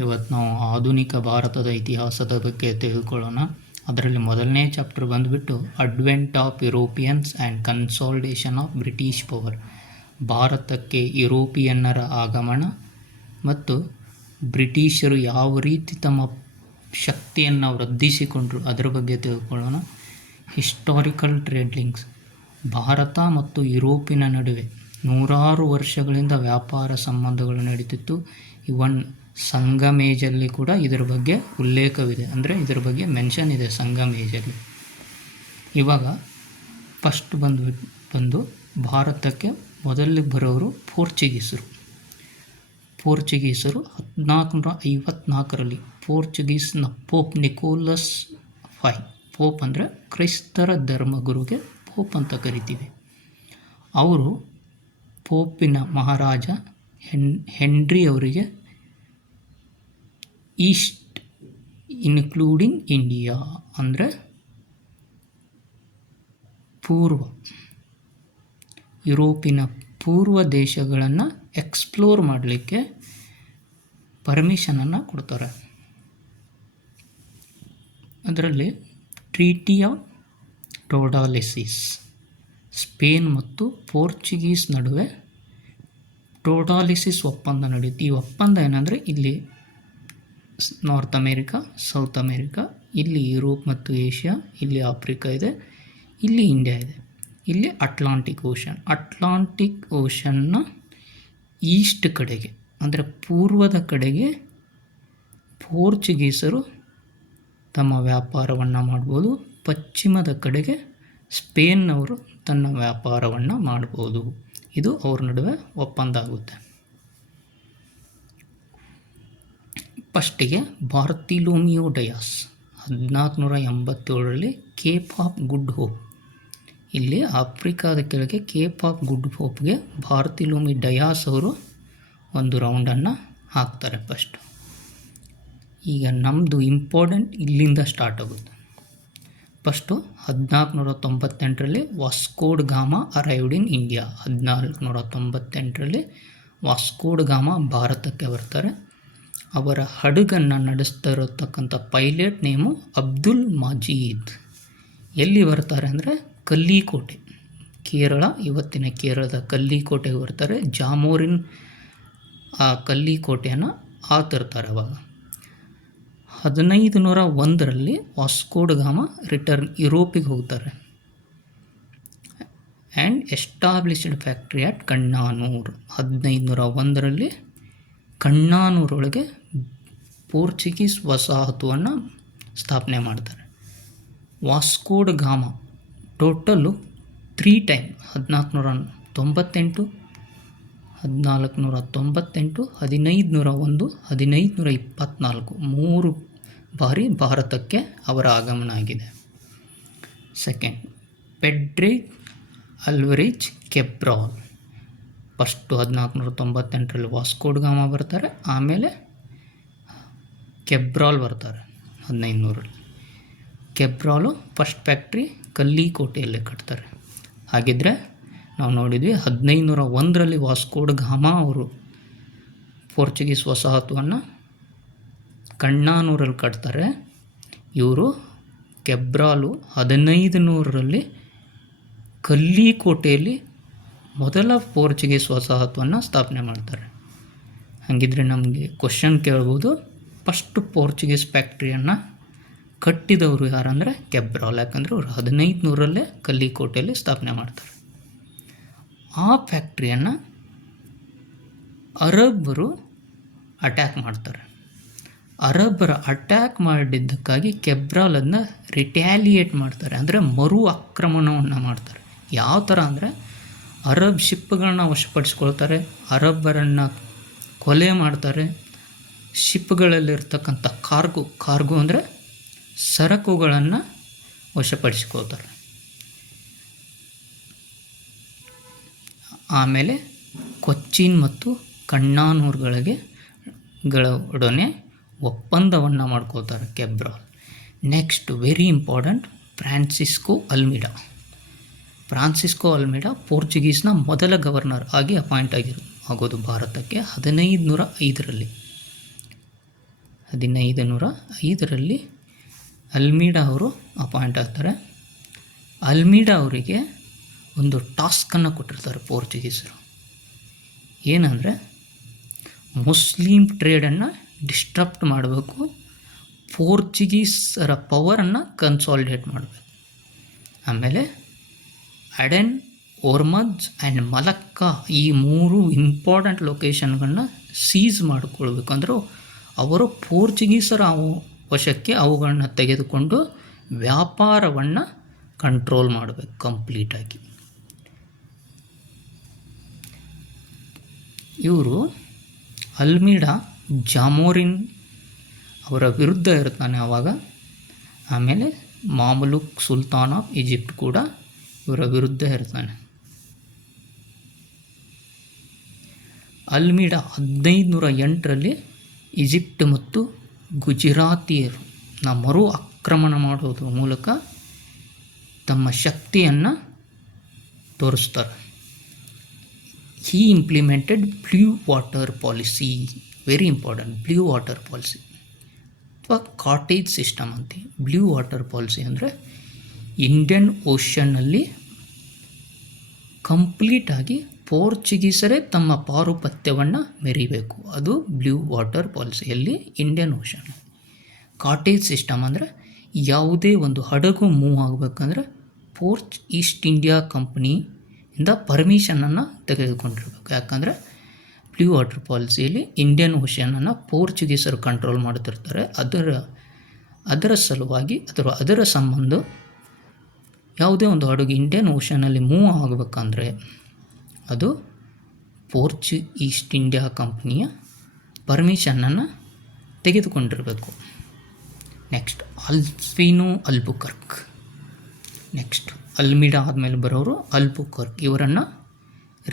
ಇವತ್ತು ನಾವು ಆಧುನಿಕ ಭಾರತದ ಇತಿಹಾಸದ ಬಗ್ಗೆ ತಿಳ್ಕೊಳ್ಳೋಣ. ಅದರಲ್ಲಿ ಮೊದಲನೇ ಚಾಪ್ಟರ್ ಬಂದುಬಿಟ್ಟು advent of Europeans and consolidation of British power. ಭಾರತಕ್ಕೆ ಯುರೋಪಿಯನ್ನರ ಆಗಮನ ಮತ್ತು ಬ್ರಿಟಿಷರು ಯಾವ ರೀತಿ ತಮ್ಮ ಶಕ್ತಿಯನ್ನು ವೃದ್ಧಿಸಿಕೊಂಡರು ಅದರ ಬಗ್ಗೆ ತಿಳ್ಕೊಳ್ಳೋಣ. Historical trade links. ಭಾರತ ಮತ್ತು ಯುರೋಪಿನ ನಡುವೆ ನೂರಾರು ವರ್ಷಗಳಿಂದ ವ್ಯಾಪಾರ ಸಂಬಂಧಗಳು ನಡೀತಿತ್ತು. ಇವನ್ ಸಂಗಮೇಜಲ್ಲಿ ಕೂಡ ಇದರ ಬಗ್ಗೆ ಉಲ್ಲೇಖವಿದೆ, ಅಂದರೆ ಇದರ ಬಗ್ಗೆ ಮೆನ್ಷನ್ ಇದೆ ಸಂಗಮೇಜಲ್ಲಿ. ಇವಾಗ ಫಸ್ಟ್ ಬಂದು ಭಾರತಕ್ಕೆ ಮೊದಲಿಗೆ ಬರೋರು ಪೋರ್ಚುಗೀಸರು. 1454ರಲ್ಲಿ ಪೋರ್ಚುಗೀಸ್ನ ಪೋಪ್ ನಿಕೋಲಸ್ V, ಪೋಪ್ ಅಂದರೆ ಕ್ರೈಸ್ತರ ಧರ್ಮಗುರುಗೆ ಪೋಪ್ ಅಂತ ಕರಿತೀವಿ. ಅವರು ಪೋಪಿನ ಮಹಾರಾಜ ಹೆನ್ರಿ ಅವರಿಗೆ ಈಸ್ಟ್ ಇನ್ಕ್ಲೂಡಿಂಗ್ ಇಂಡಿಯಾ ಅಂದರೆ ಯುರೋಪಿನ ಪೂರ್ವ ದೇಶಗಳನ್ನು ಎಕ್ಸ್ಪ್ಲೋರ್ ಮಾಡಲಿಕ್ಕೆ ಪರ್ಮಿಷನನ್ನು ಕೊಡ್ತಾರೆ. ಅದರಲ್ಲಿ ಟ್ರೀಟಿ ಆಫ್ ಟೋರ್ಡಾಲಿಸಿಸ್, ಸ್ಪೇನ್ ಮತ್ತು ಪೋರ್ಚುಗೀಸ್ ನಡುವೆ ಟೋರ್ಡಾಲಿಸಿಸ್ ಒಪ್ಪಂದ ನಡೆಯುತ್ತೆ. ಈ ಒಪ್ಪಂದ ಏನಂದರೆ ಇಲ್ಲಿ ನಾರ್ತ್ ಅಮೇರಿಕಾ, ಸೌತ್ ಅಮೇರಿಕಾ, ಇಲ್ಲಿ ಯುರೋಪ್ ಮತ್ತು ಏಷ್ಯಾ, ಇಲ್ಲಿ ಆಫ್ರಿಕಾ ಇದೆ, ಇಲ್ಲಿ ಇಂಡಿಯಾ ಇದೆ, ಇಲ್ಲಿ ಅಟ್ಲಾಂಟಿಕ್ ಓಷನ್ನ ಈಸ್ಟ್ ಕಡೆಗೆ ಅಂದರೆ ಪೂರ್ವದ ಕಡೆಗೆ ಪೋರ್ಚುಗೀಸರು ತಮ್ಮ ವ್ಯಾಪಾರವನ್ನು ಮಾಡ್ಬೋದು. ಪಶ್ಚಿಮದ ಕಡೆಗೆ ಸ್ಪೇನ್ನವರು ತನ್ನ ವ್ಯಾಪಾರವನ್ನು ಮಾಡ್ಬೋದು. ಇದು ಅವ್ರ ನಡುವೆ ಒಪ್ಪಂದ ಆಗುತ್ತೆ. ಫಸ್ಟಿಗೆ ಬಾರ್ತಿಲೋಮಿಯೋ ಡಯಾಸ್ 1487ರಲ್ಲಿ ಕೇಪ್ ಆಫ್ ಗುಡ್ ಹೋಪ್, ಇಲ್ಲಿ ಆಫ್ರಿಕಾದ ಕೆಳಗೆ ಕೇಪ್ ಆಫ್ ಗುಡ್ ಹೋಪ್ಗೆ ಬಾರ್ತಿಲೋಮಿ ಡಯಾಸ್ ಅವರು ಒಂದು ರೌಂಡನ್ನು ಹಾಕ್ತಾರೆ. ಈಗ ನಮ್ಮದು ಇಂಪಾರ್ಟೆಂಟ್ ಇಲ್ಲಿಂದ ಸ್ಟಾರ್ಟ್ ಆಗುತ್ತೆ. ಫಸ್ಟು 1498ರಲ್ಲಿ Vasco da Gama arrived in India. 1498ರಲ್ಲಿ ವಾಸ್ಕೋ ಡ ಗಾಮಾ ಭಾರತಕ್ಕೆ ಬರ್ತಾರೆ. ಅವರ ಹಡಗನ್ನು ನಡೆಸ್ತಾ ಇರತಕ್ಕಂಥ ಪೈಲಟ್ ನೇಮು ಅಬ್ದುಲ್ ಮಜೀದ್. ಎಲ್ಲಿ ಬರ್ತಾರೆ ಅಂದರೆ ಕಲ್ಲಿಕೋಟೆ, ಕೇರಳ, ಇವತ್ತಿನ ಕೇರಳದ ಕಲ್ಲಿಕೋಟೆಗೆ ಬರ್ತಾರೆ. ಜಾಮೋರಿನ್ ಆ ಕಲ್ಲಿಕೋಟೆಯನ್ನು ಆತರ್ತಾರೆ. ಅವಾಗ 1501ರಲ್ಲಿ ವಾಸ್ಕೋ ಡ ಗಾಮಾ ರಿಟರ್ನ್ ಯುರೋಪಿಗೆ ಹೋಗ್ತಾರೆ and established factory at Cannanore. 1501ರಲ್ಲಿ ಕಣ್ಣಾನೂರೊಳಗೆ ಪೋರ್ಚುಗೀಸ್ ವಸಾಹತುವನ್ನು ಸ್ಥಾಪನೆ ಮಾಡ್ತಾರೆ. Vasco da gamma total 3 time 1498, 1498, 1501, 1524 3 ಬಾರಿ ಭಾರತಕ್ಕೆ ಅವರ ಆಗಮನ ಆಗಿದೆ. ಸೆಕೆಂಡ್, ಪೆಡ್ರಿಕ್ ಅಲ್ವರಿಜ್ ಕೆಬ್ರಾಲ್. ಫಸ್ಟು 1498ರಲ್ಲಿ ವಾಸ್ಕೋ ಡ ಗಾಮಾ ಬರ್ತಾರೆ, ಆಮೇಲೆ ಕೆಬ್ರಾಲ್ ಬರ್ತಾರೆ 1500ರಲ್ಲಿ. ಕೆಬ್ರಾಲು ಫಸ್ಟ್ ಫ್ಯಾಕ್ಟ್ರಿ ಕಲ್ಲಿಕೋಟೆಯಲ್ಲೇ ಕಟ್ತಾರೆ. ಹಾಗಿದ್ದರೆ ನಾವು ನೋಡಿದ್ವಿ 1501ರಲ್ಲಿ ವಾಸ್ಕೋ ಡ ಗಾಮಾ ಅವರು ಪೋರ್ಚುಗೀಸ್ ವಸಾಹತುವನ್ನು ಕಣ್ಣಾನೂರಲ್ಲಿ ಕಟ್ತಾರೆ. ಇವರು ಕೆಬ್ರಾಲು 1500ರಲ್ಲಿ ಕಲ್ಲಿಕೋಟೆಯಲ್ಲಿ ಮೊದಲ ಪೋರ್ಚುಗೀಸ್ ವಸಾಹತುವನ್ನು ಸ್ಥಾಪನೆ ಮಾಡ್ತಾರೆ. ಹಾಗಿದ್ರೆ ನಮಗೆ ಕ್ವಶನ್ ಕೇಳ್ಬೋದು, ಫಸ್ಟ್ ಪೋರ್ಚುಗೀಸ್ ಫ್ಯಾಕ್ಟ್ರಿಯನ್ನು ಕಟ್ಟಿದವರು ಯಾರಂದರೆ ಕೆಬ್ರಾಲ್. ಯಾಕಂದರೆ ಅವರು 1500ರಲ್ಲೇ ಕಲ್ಲಿಕೋಟೆಯಲ್ಲಿ ಸ್ಥಾಪನೆ ಮಾಡ್ತಾರೆ. ಆ ಫ್ಯಾಕ್ಟ್ರಿಯನ್ನು ಅರಬ್ಬರು ಅಟ್ಯಾಕ್ ಮಾಡ್ತಾರೆ. ಅರಬ್ಬರ ಅಟ್ಯಾಕ್ ಮಾಡಿದ್ದಕ್ಕಾಗಿ ಕೆಬ್ರಾಲ್ ಅದನ್ನ ರಿಟ್ಯಾಲಿಯೇಟ್ ಮಾಡ್ತಾರೆ, ಅಂದರೆ ಮರು ಆಕ್ರಮಣವನ್ನು ಮಾಡ್ತಾರೆ. ಯಾವ ಥರ ಅಂದರೆ ಅರಬ್ ಶಿಪ್ಗಳನ್ನ ವಶಪಡಿಸ್ಕೊಳ್ತಾರೆ, ಅರಬ್ಬರನ್ನು ಕೊಲೆ ಮಾಡ್ತಾರೆ, ಶಿಪ್ಗಳಲ್ಲಿರ್ತಕ್ಕಂಥ ಕಾರ್ಗೋ ಅಂದರೆ ಸರಕುಗಳನ್ನು ವಶಪಡಿಸ್ಕೊಳ್ತಾರೆ. ಆಮೇಲೆ ಕೊಚ್ಚಿನ್ ಮತ್ತು ಕಣ್ಣಾನೂರುಗಳೊಡನೆ ಒಪ್ಪಂದವನ್ನು ಮಾಡ್ಕೋತಾರೆ ಕೆಬ್ರಾಲ್. ನೆಕ್ಸ್ಟ್ ವೆರಿ ಇಂಪಾರ್ಟೆಂಟ್, ಫ್ರಾನ್ಸಿಸ್ಕೋ ಅಲ್ಮಿಡಾ ಪೋರ್ಚುಗೀಸ್ನ ಮೊದಲ ಗವರ್ನರ್ ಆಗಿ ಅಪಾಯಿಂಟ್ ಆಗೋದು ಭಾರತಕ್ಕೆ 1505ರಲ್ಲಿ. 1505ರಲ್ಲಿ ಅಲ್ಮೀಡಾ ಅವರು ಅಪಾಯಿಂಟ್ ಆಗ್ತಾರೆ. ಅಲ್ಮೀಡಾ ಅವರಿಗೆ ಒಂದು ಟಾಸ್ಕನ್ನು ಕೊಟ್ಟಿರ್ತಾರೆ ಪೋರ್ಚುಗೀಸರು. ಏನಂದರೆ ಮುಸ್ಲಿಂ ಟ್ರೇಡನ್ನು ಡಿಸ್ಟ್ರಪ್ಟ್ ಮಾಡಬೇಕು, ಪೋರ್ಚುಗೀಸರ ಪವರನ್ನು ಕನ್ಸಾಲಿಡೇಟ್ ಮಾಡಬೇಕು. ಆಮೇಲೆ ಅಡೆನ್, ಓರ್ಮಜ್ ಆ್ಯಂಡ್ ಮಲಕ್ಕಾ ಈ 3 ಇಂಪಾರ್ಟೆಂಟ್ ಲೊಕೇಶನ್ಗಳನ್ನ ಸೀಸ್ ಮಾಡಿಕೊಳ್ಬೇಕು. ಅಂದರೆ ಅವರು ಪೋರ್ಚುಗೀಸರ ವಶಕ್ಕೆ ಅವುಗಳನ್ನ ತೆಗೆದುಕೊಂಡು ವ್ಯಾಪಾರವನ್ನು ಕಂಟ್ರೋಲ್ ಮಾಡಬೇಕು ಕಂಪ್ಲೀಟಾಗಿ. ಇವರು ಅಲ್ಮೀಡಾ ಜಾಮೋರಿನ್ ಅವರ ವಿರುದ್ಧ ಇರ್ತಾನೆ ಆವಾಗ. ಆಮೇಲೆ ಮಾಮಲುಕ್ ಸುಲ್ತಾನ್ ಆಫ್ ಈಜಿಪ್ಟ್ ಕೂಡ ಇವರ ವಿರುದ್ಧ ಇರ್ತಾನೆ. ಅಲ್ಮೀಡಾ 1508ರಲ್ಲಿ ಈಜಿಪ್ಟ್ ಮತ್ತು ಗುಜರಾತಿಯರನ್ನ ಮರು ಆಕ್ರಮಣ ಮಾಡೋದ್ರ ಮೂಲಕ ತಮ್ಮ ಶಕ್ತಿಯನ್ನು ತೋರಿಸ್ತಾರೆ. He implemented blue water policy, very important, blue water policy ಅಥವಾ ಕಾಟೇಜ್ ಸಿಸ್ಟಮ್ ಅಂತೀವಿ. ಬ್ಲೂ ವಾಟರ್ ಪಾಲಿಸಿ ಅಂದರೆ ಇಂಡಿಯನ್ ಓಷನ್ನಲ್ಲಿ ಕಂಪ್ಲೀಟಾಗಿ ಪೋರ್ಚುಗೀಸರೇ ತಮ್ಮ ಪಾರುಪತ್ಯವನ್ನು ಮೆರಿಬೇಕು. ಅದು ಬ್ಲೂ ವಾಟರ್ ಪಾಲಿಸಿಯಲ್ಲಿ ಇಂಡಿಯನ್ ಓಷನ್. ಕಾಟೇಜ್ ಸಿಸ್ಟಮ್ ಅಂದರೆ ಯಾವುದೇ ಒಂದು ಹಡಗು ಮೂವ್ ಆಗಬೇಕಂದ್ರೆ ಈಸ್ಟ್ ಇಂಡಿಯಾ ಕಂಪ್ನಿಯಿಂದ ಪರ್ಮಿಷನನ್ನು ತೆಗೆದುಕೊಂಡಿರ್ಬೇಕು. ಯಾಕಂದರೆ ಬ್ಲೂ ವಾಟರ್ ಪಾಲಿಸಿಯಲ್ಲಿ ಇಂಡಿಯನ್ ಓಷನನ್ನು ಪೋರ್ಚುಗೀಸರು ಕಂಟ್ರೋಲ್ ಮಾಡ್ತಿರ್ತಾರೆ. ಅದರ ಸಲುವಾಗಿ ಅದರ ಸಂಬಂಧ ಯಾವುದೇ ಒಂದು ಹಡಗು ಇಂಡಿಯನ್ ಓಷನಲ್ಲಿ ಮೂವ್ ಆಗಬೇಕಂದ್ರೆ ಅದು ಈಸ್ಟ್ ಇಂಡಿಯಾ ಕಂಪ್ನಿಯ ಪರ್ಮಿಷನನ್ನು ತೆಗೆದುಕೊಂಡಿರಬೇಕು. Next Alphonso Albuquerque. Next Almeida ಆದಮೇಲೆ ಬರೋರು ಅಲ್ಬುಕರ್ಕ್. ಇವರನ್ನು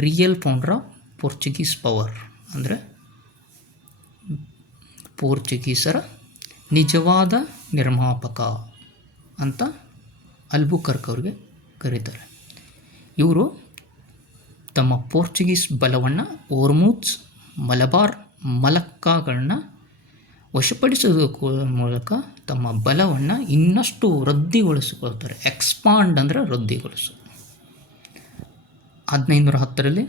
real founder of Portuguese power ಅಂದರೆ ಪೋರ್ಚುಗೀಸರ ನಿಜವಾದ ನಿರ್ಮಾಪಕ ಅಂತ ಅಲ್ಬುಕರ್ಕ್ ಅವ್ರಿಗೆ ಕರೀತಾರೆ. ಇವರು ತಮ್ಮ ಪೋರ್ಚುಗೀಸ್ ಬಲವನ್ನು ಓರ್ಮುಜ್, ಮಲಬಾರ್, ಮಲಕ್ಕಾಗಳನ್ನ ವಶಪಡಿಸೋದರ ಮೂಲಕ ತಮ್ಮ ಬಲವನ್ನು ಇನ್ನಷ್ಟು ವೃದ್ಧಿಗೊಳಿಸಿಕೊಳ್ತಾರೆ. ಎಕ್ಸ್ಪಾಂಡ್ ಅಂದರೆ ವೃದ್ಧಿಗೊಳಿಸು. 1510ರಲ್ಲಿ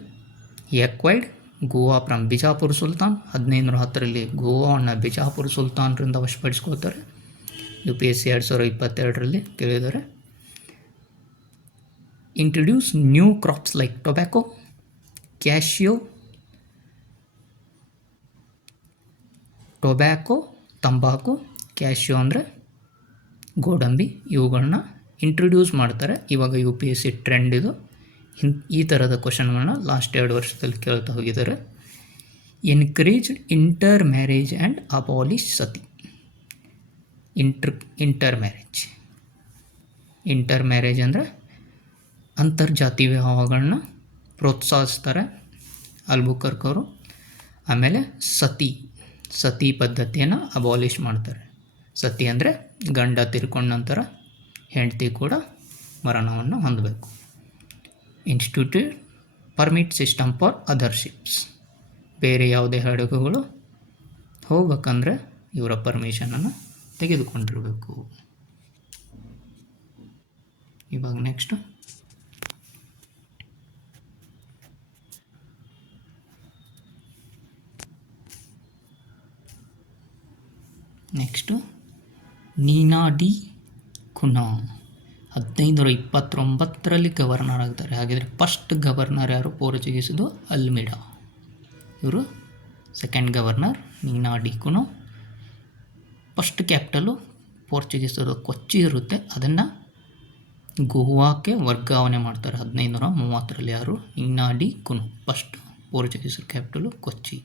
acquired Goa from Bijapur sultan. 1510ರಲ್ಲಿ ಗೋವಾವನ್ನು ಬಿಜಾಪುರ ಸುಲ್ತಾನರಿಂದ ವಶಪಡಿಸ್ಕೊಳ್ತಾರೆ. UPSC 2022ರಲ್ಲಿ ಕೇಳಿದ್ದಾರೆ. Introduce new crops like tobacco, cashew, ತಂಬಾಕು, ಕ್ಯಾಶಿಯೋ ಅಂದರೆ ಗೋಡಂಬಿ, ಇವುಗಳನ್ನ ಇಂಟ್ರೊಡ್ಯೂಸ್ ಮಾಡ್ತಾರೆ. ಇವಾಗ UPSC ಟ್ರೆಂಡ್ ಇದು. ಈ ಥರದ ಕ್ವಶನ್ಗಳನ್ನ ಲಾಸ್ಟ್ 2 ವರ್ಷದಲ್ಲಿ ಕೇಳ್ತಾ ಹೋಗಿದ್ದಾರೆ. Encourage inter marriage and abolish ಸತಿ. ಇಂಟರ್ ಮ್ಯಾರೇಜ್ ಅಂದರೆ ಅಂತರ್ಜಾತಿ ವಿವಾಹಗಳನ್ನ ಪ್ರೋತ್ಸಾಹಿಸ್ತಾರೆ ಅಲ್ಬುಕರ್ಕ್ ಅವರು. ಆಮೇಲೆ ಸತಿ ಪದ್ಧತಿಯನ್ನು ಅಬಾಲಿಷ್ ಮಾಡ್ತಾರೆ. ಸತಿ ಅಂದರೆ ಗಂಡ ತೀರ್ಕೊಂಡ ನಂತರ ಹೆಂಡತಿ ಕೂಡ ಮರಣವನ್ನು ಹೊಂದಬೇಕು. Instituted permit system for other ships. ಬೇರೆ ಯಾವುದೇ ಹಡಗುಗಳು ಹೋಗ್ಬೇಕಂದ್ರೆ ಇವರ ಪರ್ಮಿಷನನ್ನು ತೆಗೆದುಕೊಂಡಿರಬೇಕು. ಇವಾಗ ನೆಕ್ಸ್ಟು ನೀನಾ ಡಿ ಕುನಾ 1529ರಲ್ಲಿ ಗವರ್ನರ್ ಆಗ್ತಾರೆ. ಹಾಗಿದ್ರೆ ಫಸ್ಟ್ ಗವರ್ನರ್ ಯಾರು ಪೋರ್ಚುಗೀಸ್ದು? ಅಲ್ಮೀಡಾ. ಇವರು second governor Nuno da Cunha. First capital ಪೋರ್ಚುಗೀಸದು ಕೊಚ್ಚಿ ಇರುತ್ತೆ, ಅದನ್ನು ಗೋವಾಕ್ಕೆ ವರ್ಗಾವಣೆ ಮಾಡ್ತಾರೆ 1530ರಲ್ಲಿ. ಯಾರು? Nuno da Cunha. ಫಸ್ಟ್ ಪೋರ್ಚುಗೀಸರ ಕ್ಯಾಪಿಟಲು ಕೊಚ್ಚಿ.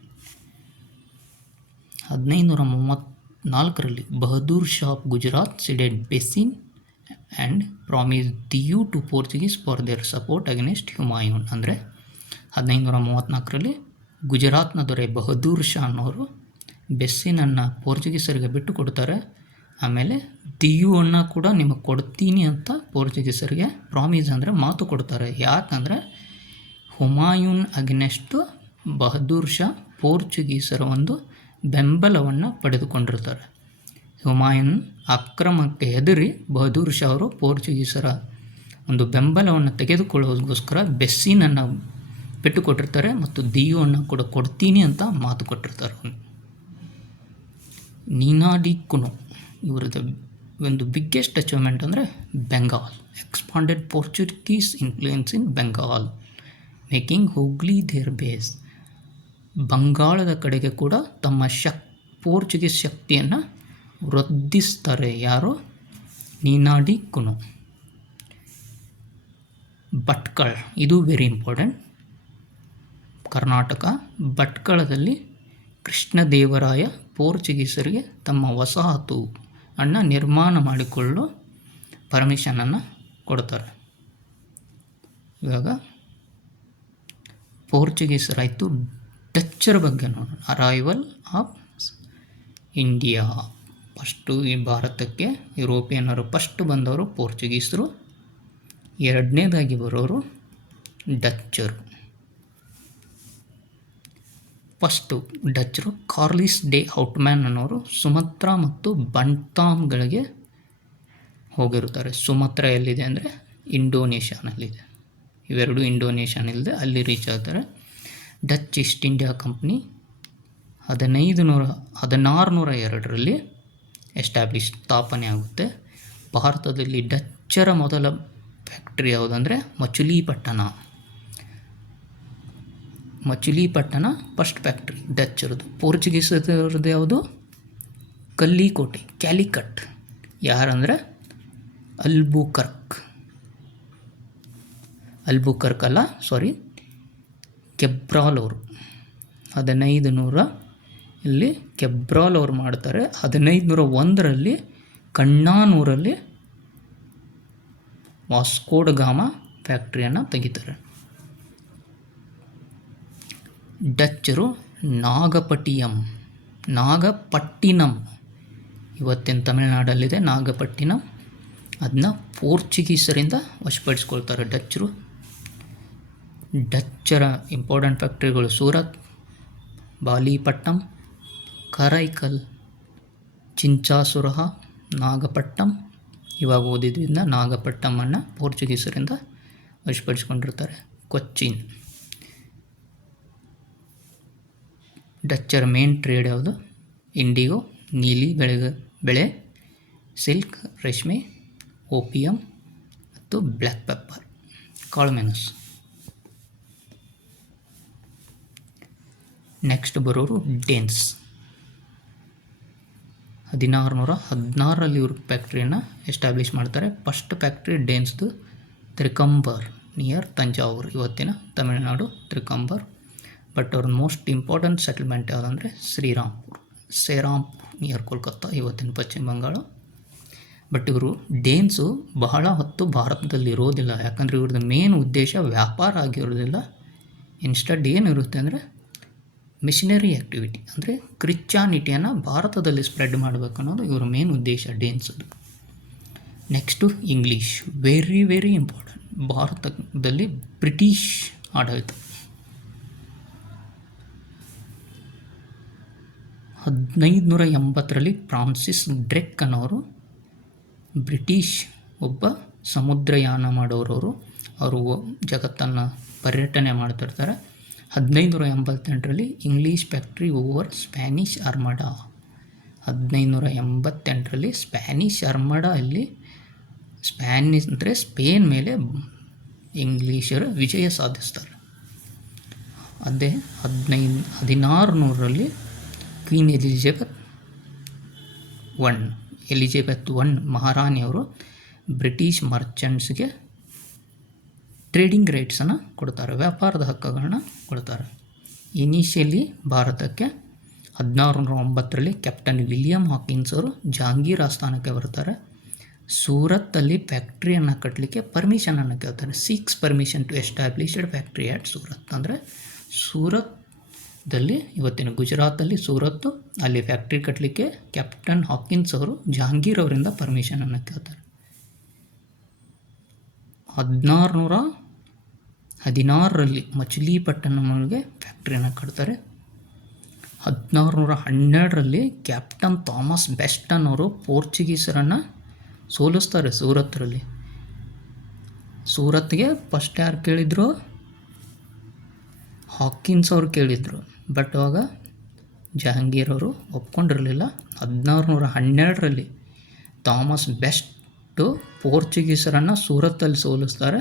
1534ರಲ್ಲಿ Bahadur Shah of Gujarat ceded Bassein and promise Diu to Portuguese for their support against Humayun. ಅಂದರೆ 1534ರಲ್ಲಿ ಗುಜರಾತ್ನ ದೊರೆ ಬಹದ್ದೂರ್ ಶಾ ಅನ್ನೋರು ಬೆಸ್ಸಿನನ್ನು ಪೋರ್ಚುಗೀಸರಿಗೆ ಬಿಟ್ಟು ಕೊಡ್ತಾರೆ. ಆಮೇಲೆ ದಿಯುವನ್ನು ಕೂಡ ನಿಮಗೆ ಕೊಡ್ತೀನಿ ಅಂತ ಪೋರ್ಚುಗೀಸರಿಗೆ ಪ್ರಾಮಿಸ್ ಅಂದರೆ ಮಾತು ಕೊಡ್ತಾರೆ. ಯಾಕಂದರೆ ಹುಮಾಯೂನ್ ಅಗೇನೆಸ್ಟು ಬಹದ್ದೂರ್ ಶಾ ಪೋರ್ಚುಗೀಸರ ಒಂದು ಬೆಂಬಲವನ್ನು ಪಡೆದುಕೊಂಡಿರ್ತಾರೆ. ಹುಮಾಯೂನ್ ಆಕ್ರಮಣಕ್ಕೆ ಹೆದರಿ ಬಹದ್ದೂರ್ ಶಾ ಅವರು ಪೋರ್ಚುಗೀಸರ ಒಂದು ಬೆಂಬಲವನ್ನು ತೆಗೆದುಕೊಳ್ಳೋದಕ್ಕೋಸ್ಕರ ಬೆಸ್ಸಿನನ್ನು ಬಿಟ್ಟು ಕೊಟ್ಟಿರ್ತಾರೆ ಮತ್ತು ದಿಯುವನ್ನು ಕೂಡ ಕೊಡ್ತೀನಿ ಅಂತ ಮಾತು ಕೊಟ್ಟಿರ್ತಾರೆ. ನೀನಾ ಡಿ ಕುನೋ ಇವರದ್ದು ಒಂದು ಬಿಗ್ಗೆಸ್ಟ್ ಅಚೀವ್ಮೆಂಟ್ ಅಂದರೆ Bengal expanded Portuguese influence in Bengal making Hooghly their base. ಬಂಗಾಳದ ಕಡೆಗೆ ಕೂಡ ತಮ್ಮ ಪೋರ್ಚುಗೀಸ್ ಶಕ್ತಿಯನ್ನು ವೃದ್ಧಿಸ್ತಾರೆ. ಯಾರು? Nuno D ಕುನೋ. ಭಟ್ಕಳ, ಇದು ವೆರಿ ಇಂಪಾರ್ಟೆಂಟ್. ಕರ್ನಾಟಕ ಭಟ್ಕಳದಲ್ಲಿ ಕೃಷ್ಣದೇವರಾಯ ಪೋರ್ಚುಗೀಸರಿಗೆ ತಮ್ಮ ವಸಾಹತು ನಿರ್ಮಾಣ ಮಾಡಿಕೊಳ್ಳಲು ಪರ್ಮಿಷನನ್ನು ಕೊಡ್ತಾರೆ. ಇವಾಗ ಪೋರ್ಚುಗೀಸರಾಯಿತು. ಡಚ್ಚರ ಬಗ್ಗೆ ನೋಡೋಣ. Arrival of India. ಫಸ್ಟು ಈ ಭಾರತಕ್ಕೆ ಯುರೋಪಿಯನ್ನರು ಫಸ್ಟ್ ಬಂದವರು ಪೋರ್ಚುಗೀಸರು, ಎರಡನೇದಾಗಿ ಬರೋರು ಡಚ್ಚರು. ಫಸ್ಟು ಡಚ್ಚರು ಕಾರ್ಲಿಸ್ ಡೆ ಔಟ್ಮ್ಯಾನ್ ಅನ್ನೋರು ಸುಮತ್ರಾ ಮತ್ತು ಬಂತಾಮ್ಗಳಿಗೆ ಹೋಗಿರ್ತಾರೆ. ಸುಮತ್ರ ಎಲ್ಲಿದೆ ಅಂದರೆ ಇಂಡೋನೇಷ್ಯಾನಲ್ಲಿದೆ. ಇವೆರಡು ಇಂಡೋನೇಷ್ಯಾನಲ್ಲಿದೆ, ಅಲ್ಲಿ ರೀಚ್ ಆಗ್ತಾರೆ. ಡಚ್ ಈಸ್ಟ್ ಇಂಡಿಯಾ ಕಂಪ್ನಿ 1602 ಸ್ಥಾಪನೆ ಆಗುತ್ತೆ. ಭಾರತದಲ್ಲಿ ಡಚ್ಚರ ಮೊದಲ ಫ್ಯಾಕ್ಟ್ರಿ ಯಾವುದಂದರೆ ಮಚುಲಿಪಟ್ಟಣ ಫಸ್ಟ್ ಫ್ಯಾಕ್ಟ್ರಿ ಡಚ್ಚರದು. ಪೋರ್ಚುಗೀಸರದ್ದು ಯಾವುದು? ಕಲ್ಲಿಕೋಟೆ, ಕ್ಯಾಲಿಕಟ್. ಯಾರಂದರೆ ಅಲ್ಬುಕರ್ಕ್ ಅಲ್ಲ, ಕೆಬ್ರಾಲ್ ಅವರು. 1500 ಇಲ್ಲಿ ಕೆಬ್ರಾಲ್ ಅವರು ಮಾಡ್ತಾರೆ. 1501 ಕಣ್ಣಾನೂರಲ್ಲಿ ವಾಸ್ಕೋ ಡ ಗಾಮಾ ಫ್ಯಾಕ್ಟ್ರಿಯನ್ನು ತೆಗಿತಾರೆ. ಡಚ್ಚರು ನಾಗಪಟ್ಟಿನಂ ಇವತ್ತಿನ ತಮಿಳುನಾಡಲ್ಲಿದೆ ನಾಗಪಟ್ಟಿನಂ, ಅದನ್ನ ಪೋರ್ಚುಗೀಸರಿಂದ ವಶಪಡಿಸ್ಕೊಳ್ತಾರೆ ಡಚ್ಚರು. ಡಚ್ಚರ ಇಂಪಾರ್ಟೆಂಟ್ ಫ್ಯಾಕ್ಟ್ರಿಗಳು ಸೂರತ್, ಬಾಲಿಪಟ್ಟಂ, ಕರೈಕಲ್, ಚಿಂಚಾಸುರಹ, ನಾಗಪಟ್ಟಂ. ಇವಾಗ ಓದಿದ್ರಿಂದ ನಾಗಪಟ್ಟಮನ್ನು ಪೋರ್ಚುಗೀಸರಿಂದ ವಶಪಡಿಸ್ಕೊಂಡಿರ್ತಾರೆ. ಕೊಚ್ಚಿನ್. ಡಚ್ಚರ ಮೇನ್ ಟ್ರೇಡ್ ಯಾವುದು? ಇಂಡಿಗೋ, ನೀಲಿ ಬೆಳೆ, ಸಿಲ್ಕ್, ರೇಷ್ಮೆ, ಓಪಿಯಂ ಮತ್ತು ಬ್ಲ್ಯಾಕ್ ಪೆಪ್ಪರ್, ಕಾಳುಮೆಣಸು. ನೆಕ್ಸ್ಟ್ ಬರೋರು ಡೇನ್ಸ್. 1616 ಇವರು ಫ್ಯಾಕ್ಟ್ರಿಯನ್ನು ಎಸ್ಟಾಬ್ಲಿಷ್ ಮಾಡ್ತಾರೆ. ಫಸ್ಟ್ ಫ್ಯಾಕ್ಟ್ರಿ ಡೇನ್ಸ್ದು ತ್ರಿಕಂಬರ್ ನಿಯರ್ ತಂಜಾವೂರು, ಇವತ್ತಿನ ತಮಿಳುನಾಡು ತ್ರಿಕಂಬರ್. ಬಟ್ ಅವ್ರ ಮೋಸ್ಟ್ ಇಂಪಾರ್ಟೆಂಟ್ ಸೆಟಲ್ಮೆಂಟ್ ಯಾವುದಂದರೆ ಸೇರಾಂಪುರ್ ನಿಯರ್ ಕೋಲ್ಕತ್ತಾ, ಇವತ್ತಿನ ಪಶ್ಚಿಮ ಬಂಗಾಳ. ಬಟ್ ಇವರು ಡೇನ್ಸು ಬಹಳ ಹೊತ್ತು ಭಾರತದಲ್ಲಿ ಇರೋದಿಲ್ಲ, ಯಾಕಂದರೆ ಇವ್ರದ್ದು ಮೇನ್ ಉದ್ದೇಶ ವ್ಯಾಪಾರ ಆಗಿರೋದಿಲ್ಲ. ಇನ್ಸ್ಟೆಡ್ ಏನಿರುತ್ತೆ ಅಂದರೆ ಮಿಷನರಿ ಆ್ಯಕ್ಟಿವಿಟಿ, ಅಂದರೆ ಕ್ರಿಶ್ಚಾನಿಟಿಯನ್ನು ಭಾರತದಲ್ಲಿ ಸ್ಪ್ರೆಡ್ ಮಾಡಬೇಕು ಅನ್ನೋದು ಇವರ ಮೇನ್ ಉದ್ದೇಶ ಡೇನ್ಸದು. Next English, very very important. ಭಾರತದಲ್ಲಿ ಬ್ರಿಟಿಷ್ ಆಡಳಿತ 1580 ಫ್ರಾನ್ಸಿಸ್ ಡ್ರೇಕ್ ಅನ್ನೋರು ಬ್ರಿಟಿಷ್ ಒಬ್ಬ ಸಮುದ್ರಯಾನ ಮಾಡೋರವರು. ಅವರು ಜಗತ್ತನ್ನು ಪರ್ಯಟನೆ ಮಾಡ್ತಿರ್ತಾರೆ. 1588 English factory over Spanish Armada. 1588 Spanish Armada ಇಲ್ಲಿ ಅಂದರೆ ಸ್ಪೇನ್ ಮೇಲೆ ಇಂಗ್ಲೀಷರು ವಿಜಯ ಸಾಧಿಸ್ತಾರೆ. ಅದೇ 1600 ಕ್ವೀನ್ ಎಲಿಜಬೆತ್ I ಮಹಾರಾಣಿಯವರು ಬ್ರಿಟಿಷ್ ಮರ್ಚೆಂಟ್ಸ್ಗೆ ಟ್ರೇಡಿಂಗ್ ರೈಟ್ಸನ್ನು ಕೊಡ್ತಾರೆ, ವ್ಯಾಪಾರದ ಹಕ್ಕುಗಳನ್ನ ಕೊಡ್ತಾರೆ. ಇನಿಷಿಯಲಿ ಭಾರತಕ್ಕೆ 1609 ಕ್ಯಾಪ್ಟನ್ ವಿಲಿಯಂ ಹಾಕಿನ್ಸ್ ಅವರು ಜಹಾಂಗೀರ್ ಆಸ್ಥಾನಕ್ಕೆ ಬರ್ತಾರೆ. ಸೂರತ್ತಲ್ಲಿ ಫ್ಯಾಕ್ಟ್ರಿಯನ್ನು ಕಟ್ಟಲಿಕ್ಕೆ ಪರ್ಮಿಷನನ್ನು ಕೇಳ್ತಾರೆ. Seeks permission to established factory at Surat. ಅಂದರೆ ಸೂರತ್ದಲ್ಲಿ, ಇವತ್ತಿನ ಗುಜರಾತಲ್ಲಿ ಸೂರತ್ತು, ಅಲ್ಲಿ ಫ್ಯಾಕ್ಟ್ರಿ ಕಟ್ಟಲಿಕ್ಕೆ ಕ್ಯಾಪ್ಟನ್ ಹಾಕಿನ್ಸ್ ಅವರು ಜಹಾಂಗೀರ್ ಅವರಿಂದ ಪರ್ಮಿಷನನ್ನು ಕೇಳ್ತಾರೆ. 1616 ಮಚಿಲಿಪಟ್ಟಣಂಗೆ ಫ್ಯಾಕ್ಟ್ರಿಯನ್ನು ಕಟ್ತಾರೆ. 1612ರಲ್ಲಿ ಕ್ಯಾಪ್ಟನ್ ಥಾಮಸ್ ಬೆಸ್ಟನ್ ಅವರು ಪೋರ್ಚುಗೀಸರನ್ನು ಸೋಲಿಸ್ತಾರೆ ಸೂರತ್ರಲ್ಲಿ. ಸೂರತ್ಗೆ ಫಸ್ಟ್ ಯಾರು ಕೇಳಿದ್ರು? ಹಾಕಿನ್ಸ್ ಅವರು ಕೇಳಿದರು. ಬಟ್ ಅವಾಗ ಜಹಾಂಗೀರ್ ಅವರು ಒಪ್ಕೊಂಡಿರಲಿಲ್ಲ. 1612ರಲ್ಲಿ ಥಾಮಸ್ ಬೆಸ್ಟು ಪೋರ್ಚುಗೀಸರನ್ನು ಸೂರತ್ತಲ್ಲಿ ಸೋಲಿಸ್ತಾರೆ.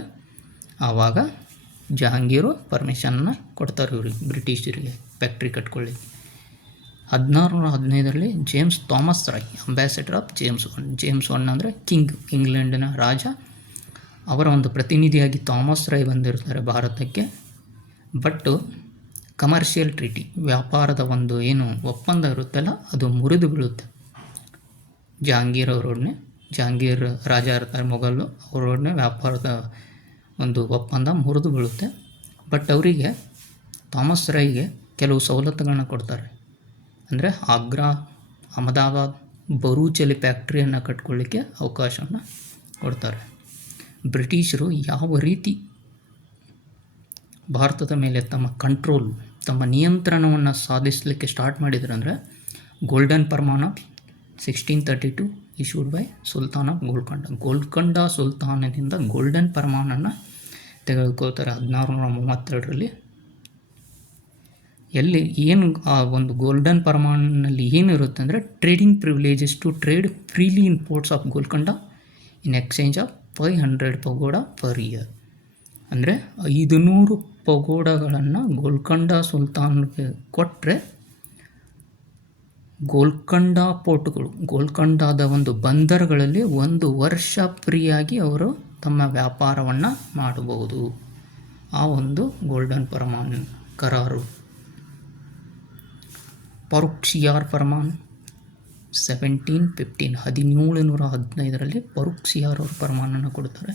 ಆವಾಗ ಜಹಾಂಗೀರು ಪರ್ಮಿಷನ್ನ ಕೊಡ್ತಾರೆ ಇವ್ರಿಗೆ, ಬ್ರಿಟಿಷರಿಗೆ ಫ್ಯಾಕ್ಟ್ರಿ ಕಟ್ಕೊಳ್ಳಿ. 1615ರಲ್ಲಿ James Thomas Roe, ambassador of James one ಅಂದರೆ ಕಿಂಗ್, ಇಂಗ್ಲೆಂಡಿನ ರಾಜ, ಅವರ ಒಂದು ಪ್ರತಿನಿಧಿಯಾಗಿ ಥಾಮಸ್ ರಾಯ್ ಬಂದಿರ್ತಾರೆ ಭಾರತಕ್ಕೆ. ಬಟ್ಟು ಕಮರ್ಷಿಯಲ್ ಟ್ರೀಟಿ, ವ್ಯಾಪಾರದ ಒಂದು ಏನು ಒಪ್ಪಂದ ಇರುತ್ತಲ್ಲ ಅದು ಮುರಿದು ಬೀಳುತ್ತೆ. ಜಹಾಂಗೀರ್ ರಾಜ ಇರ್ತಾರೆ ಮೊಘಲು, ಅವರೊಡನೆ ವ್ಯಾಪಾರದ ಒಂದು ಒಪ್ಪಂದ ಮುರಿದು ಬೀಳುತ್ತೆ. ಬಟ್ ಅವರಿಗೆ ಥಾಮಸ್ ರಾಯ್ಗೆ ಕೆಲವು ಸವಲತ್ತುಗಳನ್ನ ಕೊಡ್ತಾರೆ. ಅಂದರೆ ಆಗ್ರಾ, ಅಹಮದಾಬಾದ್, ಬರೂಚಲ್ಲಿ ಫ್ಯಾಕ್ಟ್ರಿಯನ್ನು ಕಟ್ಕೊಳ್ಳಿಕ್ಕೆ ಅವಕಾಶವನ್ನು ಕೊಡ್ತಾರೆ. ಬ್ರಿಟಿಷರು ಯಾವ ರೀತಿ ಭಾರತದ ಮೇಲೆ ತಮ್ಮ ನಿಯಂತ್ರಣವನ್ನು ಸಾಧಿಸಲಿಕ್ಕೆ ಸ್ಟಾರ್ಟ್ ಮಾಡಿದ್ರು ಅಂದರೆ, golden farman of 1632 issued by sultan of Golconda ಸುಲ್ತಾನದಿಂದ ಗೋಲ್ಡನ್ ಫರ್ಮಾನನ್ನು ತೆಗೆದುಕೊಳ್ತಾರೆ 1632ರಲ್ಲಿ. ಎಲ್ಲಿ ಏನು ಆ ಒಂದು ಗೋಲ್ಡನ್ ಫರ್ಮಾನ್ನಲ್ಲಿ ಏನಿರುತ್ತೆ ಅಂದರೆ, trading privileges to trade freely in ports of Golconda in exchange of 500 pagoda per year. ಅಂದರೆ 500 ಪಗೋಡಗಳನ್ನು ಗೋಲ್ಕೊಂಡ ಸುಲ್ತಾನ್ಗೆ ಕೊಟ್ಟರೆ, ಗೋಲ್ಕೊಂಡ ಪೋರ್ಟ್ಗಳು, ಗೋಲ್ಕೊಂಡದ ಒಂದು ಬಂದರುಗಳಲ್ಲಿ 1 ವರ್ಷ ಫ್ರೀಯಾಗಿ ಅವರು ತಮ್ಮ ವ್ಯಾಪಾರವನ್ನು ಮಾಡಬಹುದು. ಆ ಒಂದು ಗೋಲ್ಡನ್ ಫರ್ಮಾನ್ ಕರಾರು. ಫರುಖ್ ಫರ್ಮಾನ್ 1715ರಲ್ಲಿ ಫರುಖ್ ಸಿಯಾರ್ ಅವರು ಫರ್ಮಾನನ್ನು ಕೊಡ್ತಾರೆ.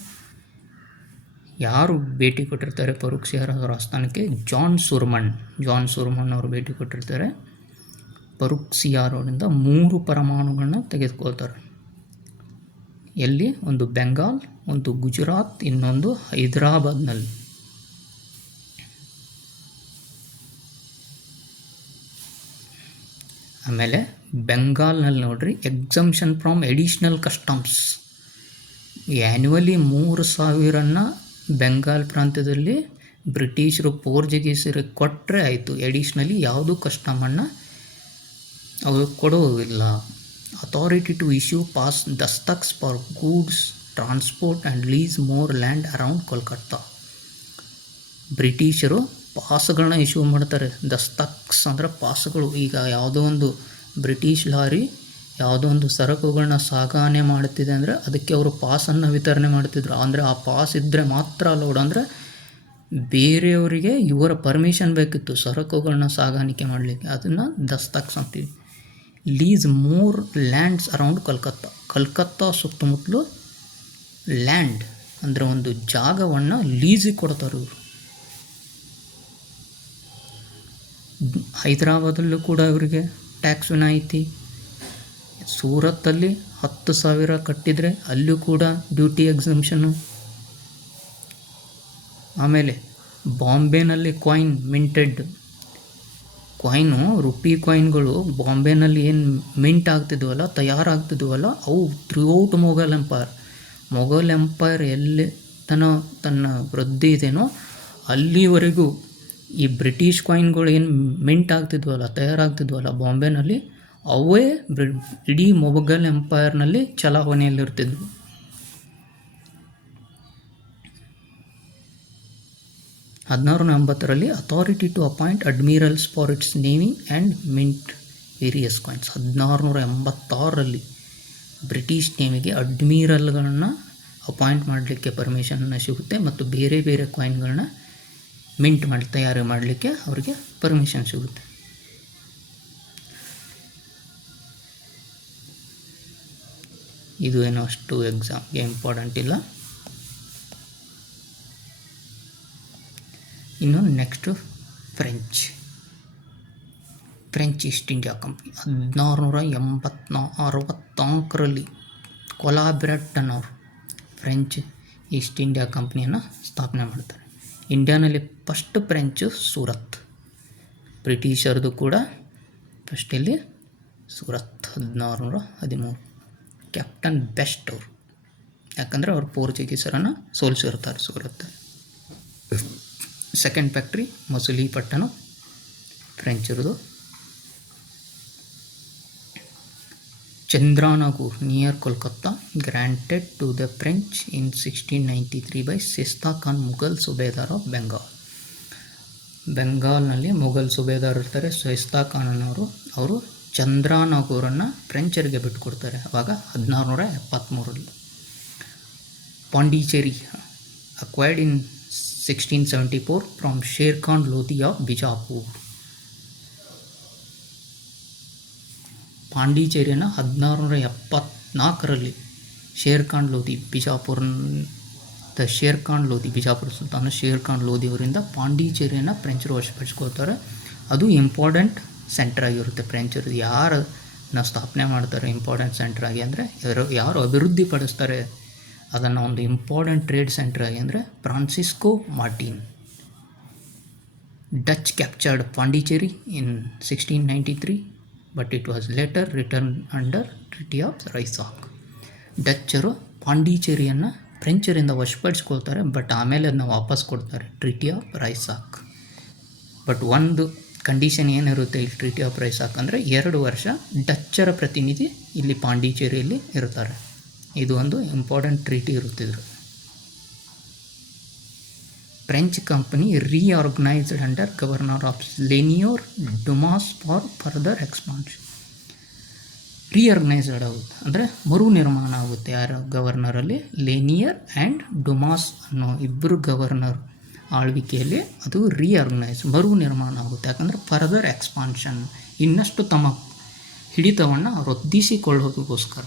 ಯಾರು ಭೇಟಿ ಕೊಟ್ಟಿರ್ತಾರೆ ಫರುಖ್ ಸಿಯಾರ್ ಅವರ ಆಸ್ಥಾನಕ್ಕೆ? ಜಾನ್ ಸುರ್ಮನ್ ಅವರು ಭೇಟಿ ಕೊಟ್ಟಿರ್ತಾರೆ. ಫರುಖ್ ಸಿಯಾರ್ ಅವರಿಂದ 3 ಪರಮಾಣುಗಳನ್ನ ತೆಗೆದುಕೊಳ್ತಾರೆ. ಎಲ್ಲಿ? ಒಂದು ಬೆಂಗಾಲ್, ಒಂದು ಗುಜರಾತ್, ಇನ್ನೊಂದು ಹೈದರಾಬಾದ್ನಲ್ಲಿ. ಆಮೇಲೆ ಬೆಂಗಾಲ್ನಲ್ಲಿ ನೋಡ್ರಿ, exemption from additional customs. Annually 3000 Bengal ಪ್ರಾಂತ್ಯದಲ್ಲಿ ಬ್ರಿಟಿಷರು ಪೋರ್ಚುಗೀಸರಿಗೆ ಕೊಟ್ಟರೆ ಆಯಿತು. ಎಡಿಷ್ನಲಿ ಯಾವುದೂ ಕಸ್ಟಮನ್ನು ಅವರು ಕೊಡುವುದಿಲ್ಲ. Authority to issue pass dastaks for goods transport and lease more land around Kolkata. ಬ್ರಿಟಿಷರು ಪಾಸ್ಗಳನ್ನ ಇಶ್ಯೂ ಮಾಡ್ತಾರೆ. ದಸ್ತಕ್ಸ್ ಅಂದರೆ ಪಾಸ್ಗಳು. ಈಗ ಯಾವುದೋ ಒಂದು ಬ್ರಿಟಿಷ್ ಲಾರಿ ಯಾವುದೋ ಒಂದು ಸರಕುಗಳನ್ನ ಸಾಗಣೆ ಮಾಡುತ್ತಿದೆ ಅಂದರೆ ಅದಕ್ಕೆ ಅವರು ಪಾಸನ್ನು ವಿತರಣೆ ಮಾಡ್ತಿದ್ರು. ಅಂದರೆ ಆ ಪಾಸ್ ಇದ್ದರೆ ಮಾತ್ರ ಅಲೌಡ್. ಅಂದರೆ ಬೇರೆಯವರಿಗೆ ಇವರ ಪರ್ಮಿಷನ್ ಬೇಕಿತ್ತು ಸರಕುಗಳನ್ನ ಸಾಗಾಣಿಕೆ ಮಾಡಲಿಕ್ಕೆ. ಅದನ್ನು ದಸ್ತಕ್ಸ್ ಅಂತೀವಿ. Lease more lands around Calcutta ಸುತ್ತಮುತ್ತಲು ಲ್ಯಾಂಡ್ ಅಂದರೆ ಒಂದು ಜಾಗವನ್ನು ಲೀಸಿಗೆ ಕೊಡ್ತಾರೆ ಇವರು. ಹೈದರಾಬಾದಲ್ಲೂ ಕೂಡ ಇವರಿಗೆ ಟ್ಯಾಕ್ಸ್ ವಿನಾಯಿತಿ. ಸೂರತ್ತಲ್ಲಿ 10,000 ಕಟ್ಟಿದರೆ ಅಲ್ಲೂ ಕೂಡ ಡ್ಯೂಟಿ ಎಕ್ಸಂಪ್ಷನ್ನು. ಆಮೇಲೆ ಬಾಂಬೆನಲ್ಲಿ ಮಿಂಟೆಡ್ ಕಾಯಿನು, ರುಪಿ ಕಾಯಿನ್ಗಳು ಬಾಂಬೆನಲ್ಲಿ ಏನು ಮಿಂಟ್ ಆಗ್ತಿದ್ವಲ್ಲ, ತಯಾರಾಗ್ತಿದ್ವಲ್ಲ, ಅವು ಥ್ರೂಔಟ್ ಮೊಘಲ್ ಎಂಪೈರ್ ಎಲ್ಲಿ ತನ್ನ ವೃದ್ಧಿ ಇದೆಯೋ ಅಲ್ಲಿವರೆಗೂ ಈ ಬ್ರಿಟಿಷ್ ಕಾಯಿನ್ಗಳು ಏನು ಮಿಂಟ್ ಆಗ್ತಿದ್ವಲ್ಲ, ತಯಾರಾಗ್ತಿದ್ವಲ್ಲ ಬಾಂಬೆನಲ್ಲಿ, ಅವೇ ಇಡೀ ಮೊಘಲ್ ಎಂಪೈರ್ನಲ್ಲಿ ಚಲಾವಣೆಯಲ್ಲಿರ್ತಿದ್ವು. ರಲ್ಲಿ authority to appoint admirals for its navy and mint various coins. 1686ರಲ್ಲಿ ಬ್ರಿಟಿಷ್ ನೇವಿಗೆ ಅಡ್ಮಿರಲ್ಗಳನ್ನು ಅಪಾಯಿಂಟ್ ಮಾಡಲಿಕ್ಕೆ ಪರ್ಮಿಷನ್ನ ಸಿಗುತ್ತೆ ಮತ್ತು ಬೇರೆ ಬೇರೆ ಕಾಯಿನ್ಗಳನ್ನ ಮಿಂಟ್ ತಯಾರು ಮಾಡಲಿಕ್ಕೆ ಅವರಿಗೆ ಪರ್ಮಿಷನ್ ಸಿಗುತ್ತೆ. ಇದು ಏನೋ ಅಷ್ಟು ಎಕ್ಸಾಮ್ಗೆ ಇಂಪಾರ್ಟೆಂಟ್ ಇಲ್ಲ. ಇನ್ನು next French East India company 1664ರಲ್ಲಿ ಕೊಲಾಬ್ರೆಟನ್ ಅವರು ಫ್ರೆಂಚ್ ಈಸ್ಟ್ ಇಂಡಿಯಾ ಕಂಪ್ನಿಯನ್ನು ಸ್ಥಾಪನೆ ಮಾಡ್ತಾರೆ. ಇಂಡಿಯಾನಲ್ಲಿ ಫಸ್ಟ್ ಫ್ರೆಂಚು ಸೂರತ್. ಬ್ರಿಟಿಷರದು ಕೂಡ ಫಸ್ಟ್ ಇಲ್ಲಿ ಸೂರತ್ 1613. ಕ್ಯಾಪ್ಟನ್ ಬೆಸ್ಟ್ ಅವರು, ಯಾಕಂದರೆ ಅವ್ರು ಪೋರ್ಚುಗೀಸರನ್ನು ಸೋಲಿಸಿರ್ತಾರೆ ಸೂರತ್. ಸೆಕೆಂಡ್ ಫ್ಯಾಕ್ಟ್ರಿ ಮಸುಲಿಪಟ್ಟಣ ಫ್ರೆಂಚರದು. Chandernagore near Kolkata granted to the French in 1693 by Shaista Khan, Mughal subedar of Bengal. ಬೆಂಗಾಲ್ನಲ್ಲಿ ಮುಘಲ್ ಸುಬೇದಾರ್ ಇರ್ತಾರೆ, ಸಿಸ್ತಾ ಖಾನನವರು. ಅವರು ಚಂದ್ರಾನಗೂರನ್ನು ಫ್ರೆಂಚರಿಗೆ ಬಿಟ್ಟುಕೊಡ್ತಾರೆ ಅವಾಗ 1673. Pondicherry acquired in 1674 from Sher Khan Lodhi of Bijapur. ಪಾಂಡಿಚೇರಿಯನ್ನು 1674ರಲ್ಲಿ ಶೇರ್ ಖಾನ್ ಲೋಧಿ ಬಿಜಾಪುರ ಸುಲ್ತಾನ ಶೇರ್ ಖಾನ್ ಲೋಧಿ ಅವರಿಂದ ಪಾಂಡಿಚೇರಿಯನ್ನು ಫ್ರೆಂಚರು ವಶಪಡಿಸ್ಕೊಳ್ತಾರೆ. ಅದು ಇಂಪಾರ್ಟೆಂಟ್ ಸೆಂಟರ್ ಆಗಿರುತ್ತೆ ಫ್ರೆಂಚರು. ಯಾರನ್ನ ಸ್ಥಾಪನೆ ಮಾಡ್ತಾರೆ ಇಂಪಾರ್ಟೆಂಟ್ ಸೆಂಟರ್ ಆಗಿ ಅಂದರೆ ಯಾರು ಅಭಿವೃದ್ಧಿ ಪಡಿಸ್ತಾರೆ ಅದನ್ನು ಒಂದು ಇಂಪಾರ್ಟೆಂಟ್ ಟ್ರೇಡ್ ಸೆಂಟರ್ ಆಗಿ ಅಂದರೆ Francisco Martin. Dutch captured Pondicherry in 1693 but it was later return under treaty of Ryswick. ಡಚ್ಚರು ಪಾಂಡಿಚೇರಿಯನ್ನು ಫ್ರೆಂಚರಿಂದ ವಶಪಡಿಸ್ಕೊಳ್ತಾರೆ, ಬಟ್ ಆಮೇಲೆ ಅದನ್ನ ವಾಪಸ್ ಕೊಡ್ತಾರೆ ಟ್ರಿಟಿ ಆಫ್ ರೈಸಾಕ್. ಬಟ್ ಒಂದು ಕಂಡೀಷನ್ ಏನಿರುತ್ತೆ ಇಲ್ಲಿ ಟ್ರಿಟಿ ಆಫ್ ರೈಸಾಕ್ ಅಂದರೆ 2 ವರ್ಷ ಡಚ್ಚರ ಪ್ರತಿನಿಧಿ ಇಲ್ಲಿ ಪಾಂಡಿಚೇರಿಯಲ್ಲಿ ಇರ್ತಾರೆ. ಇದು ಒಂದು ಇಂಪಾರ್ಟೆಂಟ್ ಟ್ರೀಟಿ ಇರುತ್ತಿದ್ರು. French company reorganised under governor of Lenoir Dumas for further expansion. Reorganised ಆಗುತ್ತೆ ಅಂದರೆ ಮರು ನಿರ್ಮಾಣ ಆಗುತ್ತೆ. ಯಾರ ಗವರ್ನರಲ್ಲಿ? ಲೆನಿಯರ್ ಆ್ಯಂಡ್ ಡುಮಾಸ್ ಅನ್ನೋ ಇಬ್ಬರು ಗವರ್ನರ್ ಆಳ್ವಿಕೆಯಲ್ಲಿ ಅದು ಮರು ನಿರ್ಮಾಣ ಆಗುತ್ತೆ. ಯಾಕಂದರೆ ಫರ್ದರ್ ಎಕ್ಸ್ಪಾನ್ಷನ್, ಇನ್ನಷ್ಟು ತಮ್ಮ ಹಿಡಿತವನ್ನು ವೃದ್ಧಿಸಿಕೊಳ್ಳೋದಕ್ಕೋಸ್ಕರ.